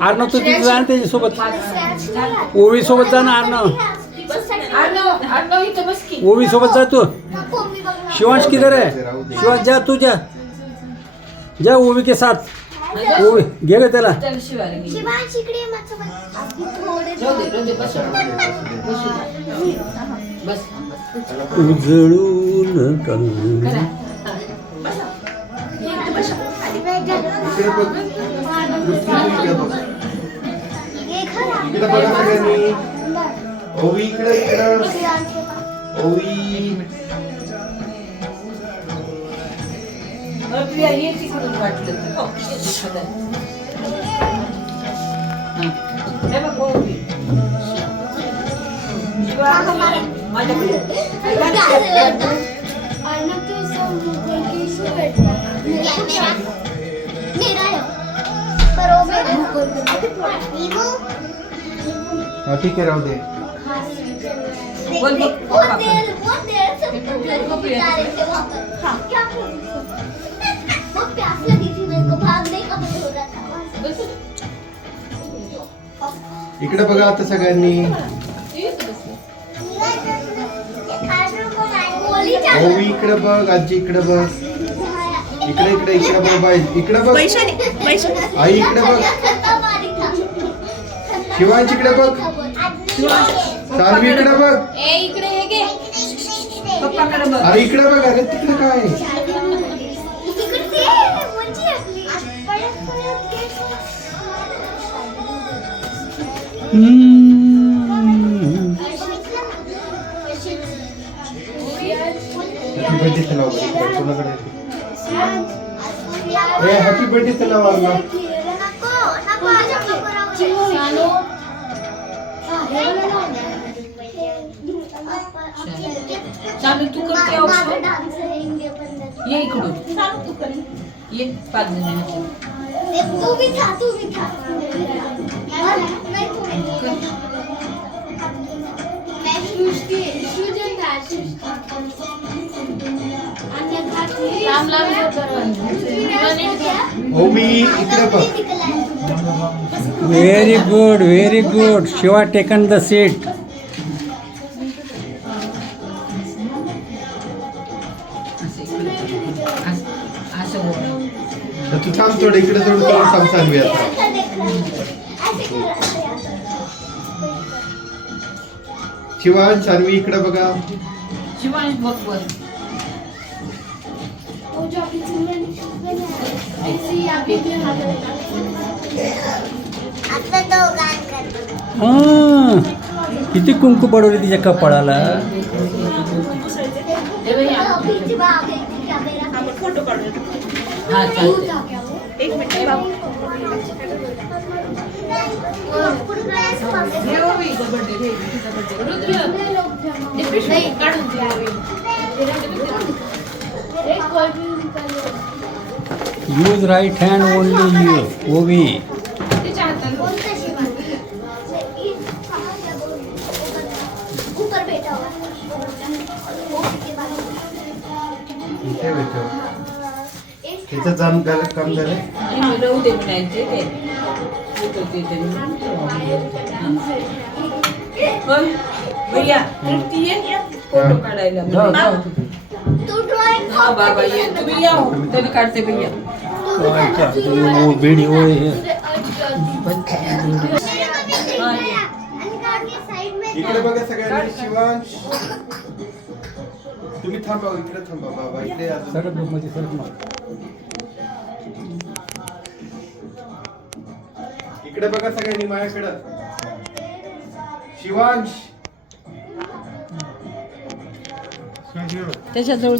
अर्णव तू तिथे जा ना त्याच्यासोबत. ओवी सोबत जा ना अर्णव. ओवी सोबत जा तू. शिवांश किधर है? शिवांश जा तू जा. जा ओवी के साथ. ओवी घे ग त्याला. शिवांश इकडे उजळून इकडे बघा सगळ्यांनी. ओवी इकडे ओवी. हे तिकडून वाटलं हाँ ठीक है राहू दे. इकडे बघा आता सगळ्यांनी. ओवी इकडे बघ. आजी इकडे बघ. इकडे इकडे इकडे बघ. बाई इकडे बघ. आई इकडे बघ. शिवांश इकडे बघ. सानवी इकडे बघ. अरे इकडे बघ. अरे तिकडे काय. हॅपी बर्थडे चला कोणाकडे. हॅपी बर्थडे चला वारला. चालू तू करते ऑप्शन. ये इकडून ये 5 जणांची. ओवी इकडे बघ. Very good very good. Shiva taken the seat. तू थांब थोडं इकडे थोडं थांब सानवी आता. शिवांश सानवी इकडे बघा. शिवांश बघ वर. हां किती कुंकू पडवली तिच्या कपाळाला. फोटो काढू. हा चालते. एक मिनिट बाबू. Use right hand only you. ओवी त्याचं काम झालं. राहू दे म्हणायचे ते. भैया तृप्ती ये फोटो काढायला. हा बाबा ये तुम्ही या. तरी काढते भैया. वो व्हिडिओ आहे. इकडे बघा सगळ्यांनी. शिवांश तुम्ही थांबा. इकडे थांबा बाबा. इकडे सरक मध्ये सरक मग. इकडे बघा सगळ्यांनी माझ्याकडे. शिवांश त्याच्याजवळ